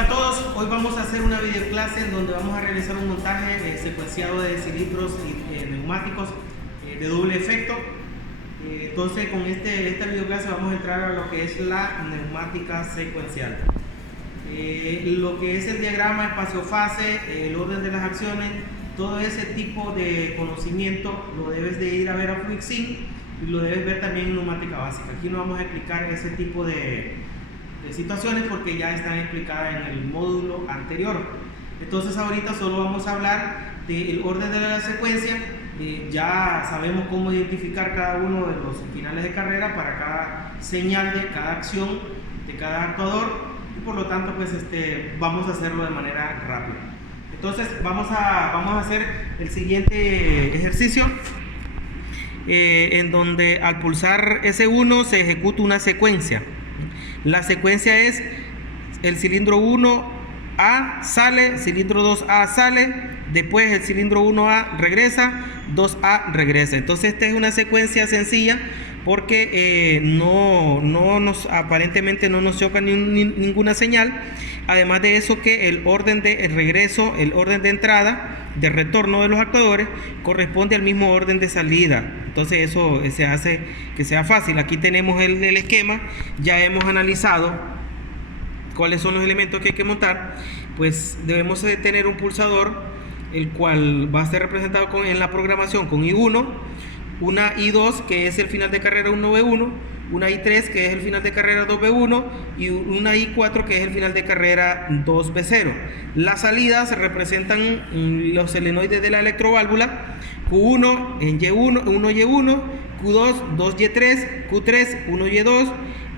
Hola a todos, hoy vamos a hacer una videoclase en donde vamos a realizar un montaje secuenciado de cilindros neumáticos de doble efecto. Entonces con esta videoclase vamos a entrar a lo que es la neumática secuencial. Lo que es el diagrama espacio-fase, el orden de las acciones, todo ese tipo de conocimiento lo debes de ir a ver a Fluixin y lo debes ver también en neumática básica. Aquí no vamos a explicar ese tipo de situaciones porque ya están explicadas en el módulo anterior. Entonces ahorita solo vamos a hablar del orden de la secuencia. Ya sabemos cómo identificar cada uno de los finales de carrera para cada señal de cada acción de cada actuador y por lo tanto pues vamos a hacerlo de manera rápida. Entonces vamos a hacer el siguiente ejercicio en donde al pulsar S1 se ejecuta una secuencia. La secuencia es el cilindro 1A sale, cilindro 2A sale, después el cilindro 1A regresa, 2A regresa. Entonces esta es una secuencia sencilla porque aparentemente no nos choca ninguna señal. Además de eso que el orden de regreso, el orden de entrada, de retorno de los actuadores corresponde al mismo orden de salida. Entonces eso se hace que sea fácil. Aquí tenemos el esquema, ya hemos analizado cuáles son los elementos que hay que montar. Pues debemos de tener un pulsador, el cual va a ser representado en la programación con I1, una I2 que es el final de carrera 1B1, una I3 que es el final de carrera 2B1 y una I4 que es el final de carrera 2B0. Las salidas se representan los solenoides de la electroválvula, Q1 en Y1, 1Y1, Q2, 2Y3, Q3, 1Y2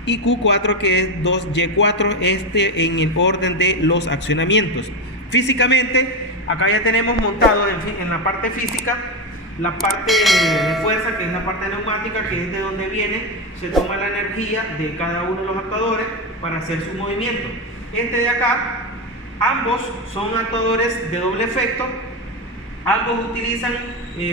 y Q4 que es 2Y4, en el orden de los accionamientos. Físicamente, acá ya tenemos montado en la parte física la parte de fuerza, que es la parte neumática, que es de donde viene, se toma la energía de cada uno de los actuadores para hacer su movimiento. Este de acá, ambos son actuadores de doble efecto, ambos utilizan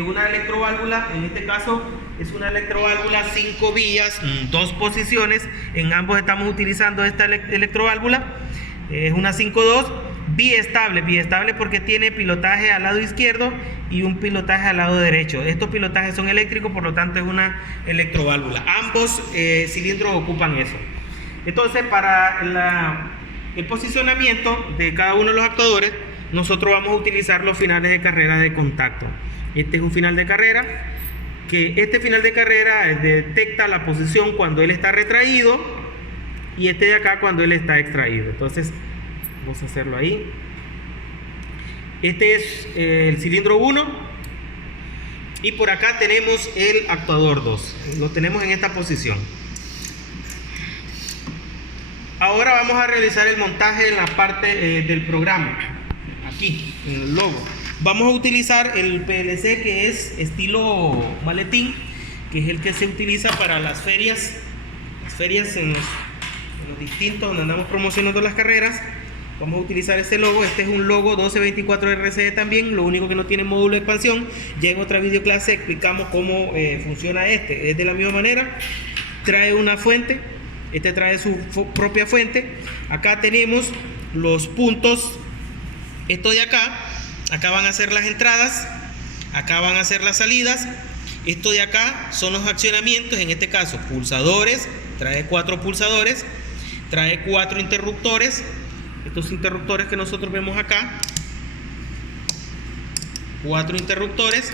una electroválvula, en este caso es una electroválvula 5 vías, 2 posiciones, en ambos estamos utilizando esta electroválvula, es una 5-2, biestable porque tiene pilotaje al lado izquierdo y un pilotaje al lado derecho. Estos pilotajes son eléctricos, por lo tanto es una electroválvula. Ambos cilindros ocupan eso. Entonces para el posicionamiento de cada uno de los actuadores, nosotros vamos a utilizar los finales de carrera de contacto. Este es un final de carrera, que este final de carrera detecta la posición cuando él está retraído y este de acá cuando él está extraído. Entonces vamos a hacerlo ahí. Este es el cilindro 1 y por acá tenemos el actuador 2. Lo tenemos en esta posición. Ahora vamos a realizar el montaje en la parte del programa. Aquí, en el logo. Vamos a utilizar el PLC que es estilo maletín, que es el que se utiliza para las ferias. Las ferias en los distintos donde andamos promocionando las carreras. Vamos a utilizar este logo. Este es un logo 1224 RCD también, lo único que no tiene módulo de expansión. Ya en otra videoclase explicamos cómo funciona este. Es de la misma manera, trae una fuente, este trae su propia fuente. Acá tenemos los puntos, esto de acá van a ser las entradas, acá van a ser las salidas. Esto de acá son los accionamientos, en este caso pulsadores, trae 4 pulsadores, trae 4 interruptores. Estos interruptores que nosotros vemos acá, 4 interruptores,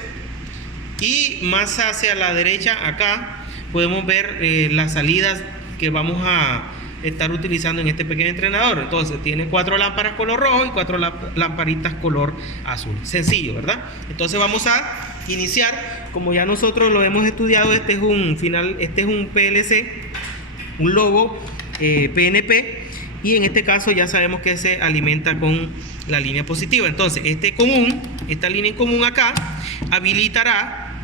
y más hacia la derecha acá podemos ver las salidas que vamos a estar utilizando en este pequeño entrenador. Entonces tiene 4 lámparas color rojo y 4 lamparitas color azul. Sencillo, ¿verdad? Entonces vamos a iniciar. Como ya nosotros lo hemos estudiado, este es un PLC, un logo PNP. Y en este caso ya sabemos que se alimenta con la línea positiva. Entonces esta línea en común acá habilitará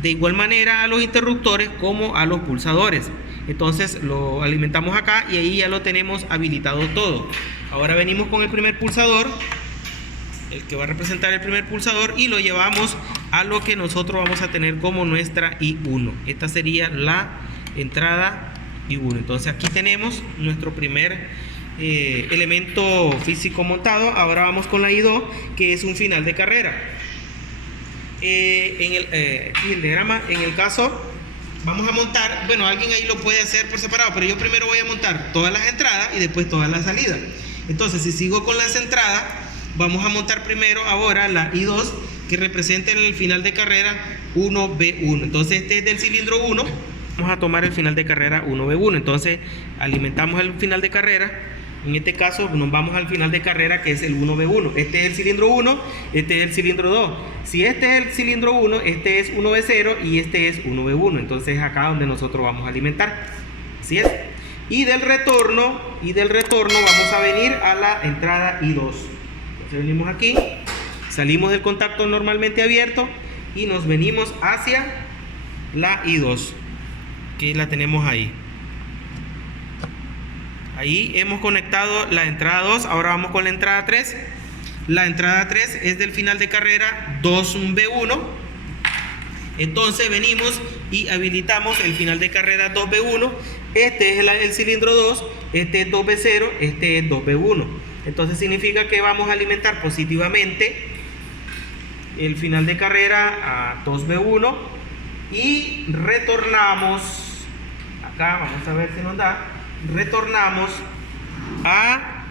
de igual manera a los interruptores como a los pulsadores. Entonces lo alimentamos acá y ahí ya lo tenemos habilitado todo. Ahora venimos con el primer pulsador, el que va a representar el primer pulsador, y lo llevamos a lo que nosotros vamos a tener como nuestra I1. Esta sería la entrada I1. Entonces aquí tenemos nuestro primer elemento físico montado. Ahora vamos con la I2, que es un final de carrera. El diagrama, en el caso, vamos a montar, bueno, alguien ahí lo puede hacer por separado, pero yo primero voy a montar todas las entradas y después todas las salidas. Entonces, si sigo con las entradas, vamos a montar primero ahora la I2, que representa en el final de carrera 1B1. Entonces, este es del cilindro 1. Vamos a tomar el final de carrera 1B1. Entonces, alimentamos el final de carrera. En este caso, nos vamos al final de carrera, que es el 1B1. Este es el cilindro 1, este es el cilindro 2. Si este es el cilindro 1, este es 1B0 y este es 1B1. Entonces, acá donde nosotros vamos a alimentar. Así es. Y del retorno vamos a venir a la entrada I2. Entonces, venimos aquí, salimos del contacto normalmente abierto y nos venimos hacia la I2, que la tenemos ahí. Ahí hemos conectado la entrada 2, ahora vamos con la entrada 3. La entrada 3 es del final de carrera 2B1. Entonces venimos y habilitamos el final de carrera 2B1. Este es el cilindro 2, este es 2B0, este es 2B1. Entonces significa que vamos a alimentar positivamente el final de carrera a 2B1 y retornamos, acá vamos a ver si nos da, retornamos a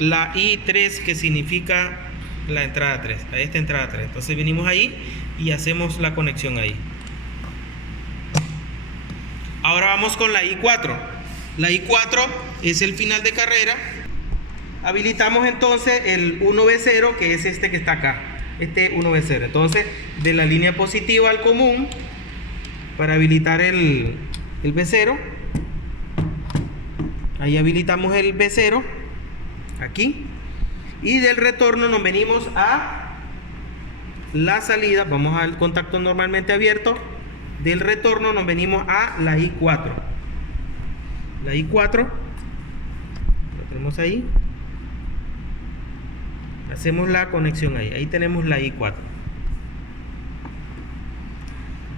la I3, que significa la entrada 3, a esta entrada 3. Entonces venimos ahí y hacemos la conexión ahí. Ahora vamos con la I4. La I4 es el final de carrera. Habilitamos entonces el 1B0, que es este que está acá, este 1B0. Entonces, de la línea positiva al común, para habilitar el B0, ahí habilitamos el B0 aquí, y del retorno nos venimos a la salida, vamos al contacto normalmente abierto. Del retorno nos venimos a la I4. La I4 lo tenemos ahí, hacemos la conexión ahí, ahí tenemos la I4.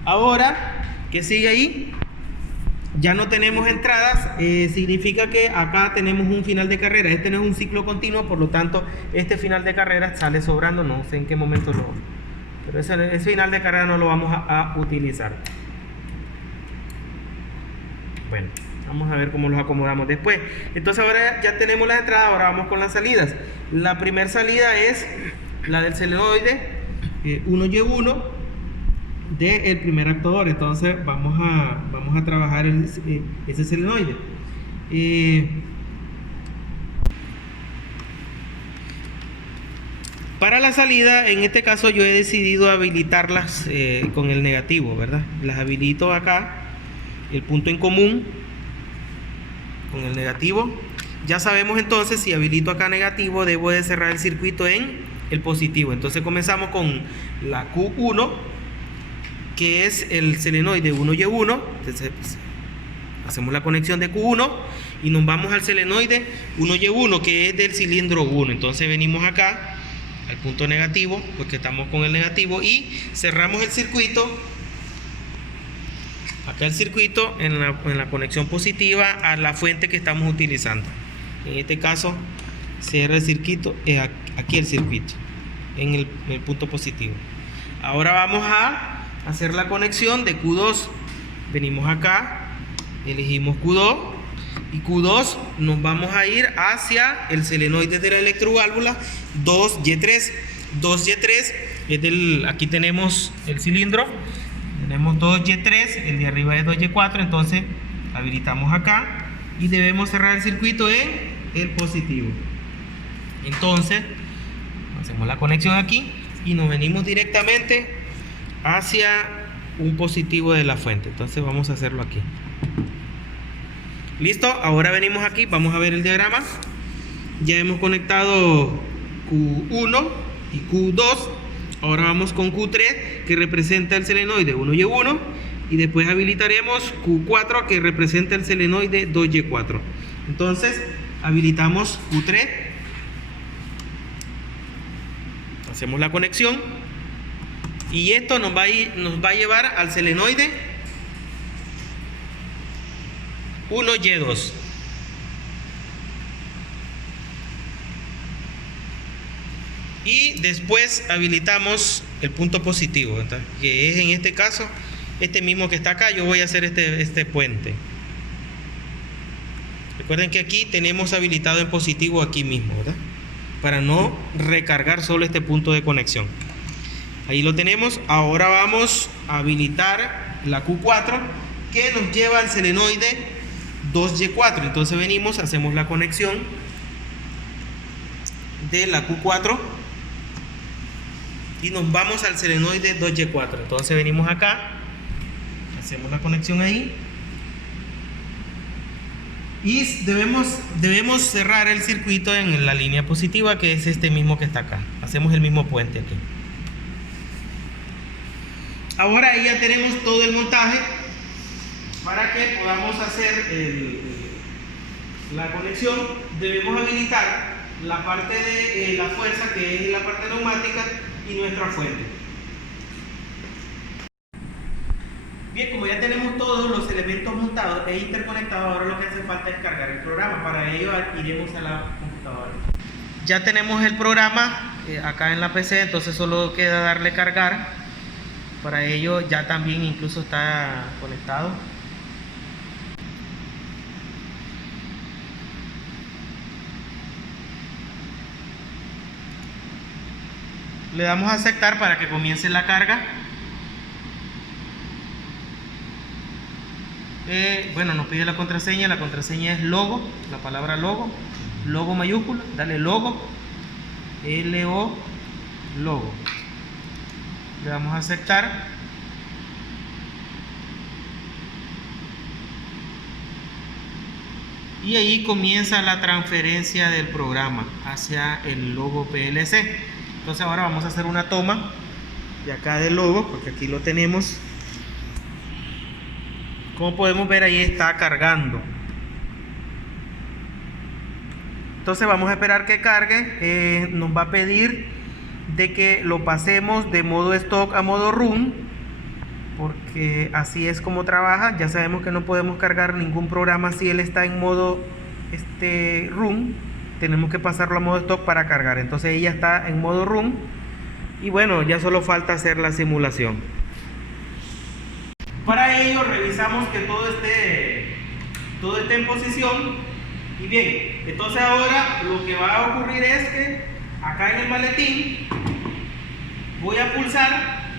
Ahora, ¿qué sigue ahí? Ya no tenemos entradas, significa que acá tenemos un final de carrera. Este no es un ciclo continuo, por lo tanto este final de carrera sale sobrando, no sé en qué momento pero ese final de carrera no lo vamos a utilizar. Bueno, vamos a ver cómo los acomodamos después. Entonces ahora ya tenemos las entradas, ahora vamos con las salidas. La primera salida es la del solenoide 1Y1 del primer actuador. Entonces vamos a trabajar ese solenoide. Para la salida, en este caso yo he decidido habilitarlas con el negativo, ¿verdad? Las habilito acá, el punto en común con el negativo. Ya sabemos entonces, si habilito acá negativo, debo de cerrar el circuito en el positivo. Entonces comenzamos con la Q1, que es el solenoide 1Y1. Entonces, pues, hacemos la conexión de Q1 y nos vamos al solenoide 1Y1, que es del cilindro 1. Entonces venimos acá al punto negativo, porque estamos con el negativo, y cerramos el circuito. Acá el circuito en la conexión positiva a la fuente que estamos utilizando. En este caso, cierra el circuito, aquí el circuito, en el punto positivo. Ahora vamos a hacer la conexión de Q2. Venimos acá, elegimos Q2, y Q2 nos vamos a ir hacia el solenoide de la electroválvula 2Y3. 2Y3 es aquí tenemos el cilindro, tenemos 2Y3, el de arriba es 2Y4. Entonces habilitamos acá y debemos cerrar el circuito en el positivo. Entonces hacemos la conexión aquí y nos venimos directamente hacia un positivo de la fuente. Entonces vamos a hacerlo aquí. Listo, ahora venimos aquí, vamos a ver el diagrama. Ya hemos conectado Q1 y Q2. Ahora vamos con Q3, que representa el solenoide 1Y1, y después habilitaremos Q4, que representa el solenoide 2Y4. Entonces habilitamos Q3, hacemos la conexión, y esto nos va a llevar al solenoide 1Y2. y después habilitamos el punto positivo, ¿verdad? Que es en este caso este mismo que está acá. Yo voy a hacer este puente. Recuerden que aquí tenemos habilitado en positivo aquí mismo, ¿verdad? Para no recargar solo este punto de conexión. Ahí lo tenemos. Ahora vamos a habilitar la Q4 que nos lleva al selenoide 2Y4. Entonces venimos, hacemos la conexión de la Q4 y nos vamos al selenoide 2Y4. Entonces venimos acá, hacemos la conexión ahí y debemos cerrar el circuito en la línea positiva, que es este mismo que está acá. Hacemos el mismo puente aquí. Ahora ahí ya tenemos todo el montaje para que podamos hacer la conexión. Debemos habilitar la parte de la fuerza, que es la parte neumática, y nuestra fuente. Bien, como ya tenemos todos los elementos montados e interconectados, ahora lo que hace falta es cargar el programa. Para ello iremos a la computadora. Ya tenemos el programa acá en la PC, entonces solo queda darle cargar. Para ello ya también incluso está conectado. Le damos a aceptar para que comience la carga. Bueno, nos pide la contraseña. La contraseña es logo, la palabra logo mayúscula. Dale logo, L-O, logo. Le damos a aceptar. Y ahí comienza la transferencia del programa hacia el logo PLC. Entonces ahora vamos a hacer una toma de acá del logo, porque aquí lo tenemos. Como podemos ver, ahí está cargando. Entonces vamos a esperar que cargue. Nos va a pedir de que lo pasemos de modo stock a modo run, porque así es como trabaja. Ya sabemos que no podemos cargar ningún programa si él está en modo run. Tenemos que pasarlo a modo stock para cargar. Entonces ella está en modo run y bueno, ya solo falta hacer la simulación. Para ello revisamos que todo esté en posición. Y bien, entonces ahora lo que va a ocurrir es que acá en el maletín voy a pulsar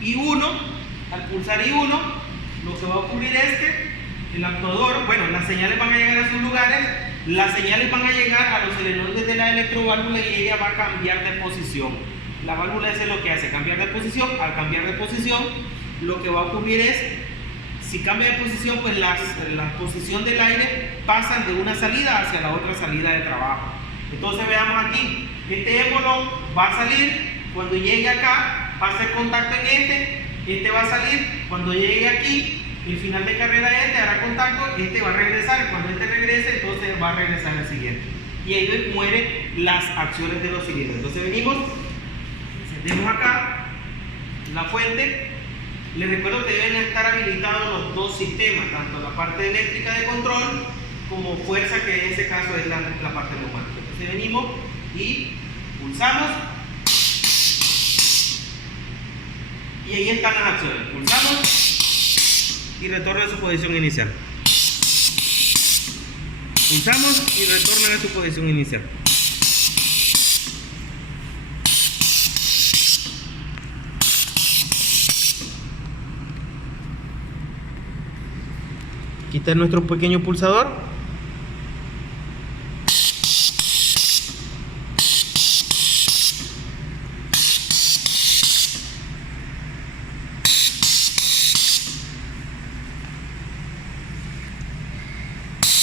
I1. Al pulsar I1, lo que va a ocurrir es que el actuador, bueno, las señales van a llegar a sus lugares. Las señales van a llegar a los solenoides de la electroválvula y ella va a cambiar de posición. La válvula es lo que hace, cambiar de posición. Al cambiar de posición, lo que va a ocurrir es, si cambia de posición, pues la posición del aire pasan de una salida hacia la otra salida de trabajo. Entonces veamos aquí, este émbolo va a salir, cuando llegue acá, va a hacer contacto en este va a salir, cuando llegue aquí, el final de carrera hará contacto, va a regresar, cuando regrese, entonces va a regresar al siguiente. Y ahí mueren las acciones de los cilindros. Entonces venimos, encendemos acá la fuente. Les recuerdo que deben estar habilitados los dos sistemas, tanto la parte eléctrica de control como fuerza, que en este caso es la parte neumática. Entonces venimos y pulsamos y ahí están las acciones. Pulsamos y retorna a su posición inicial. Pulsamos y retorna a su posición inicial. Quitar nuestro pequeño pulsador.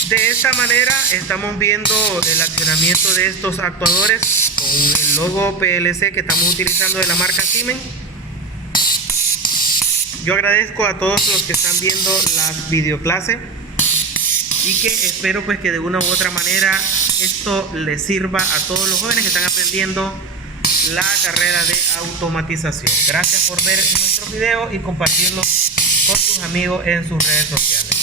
De esta manera estamos viendo el accionamiento de estos actuadores con el logo PLC que estamos utilizando de la marca Siemens. Yo agradezco a todos los que están viendo las videoclases y que espero pues que de una u otra manera esto les sirva a todos los jóvenes que están aprendiendo la carrera de automatización. Gracias por ver nuestros videos y compartirlos con tus amigos en sus redes sociales.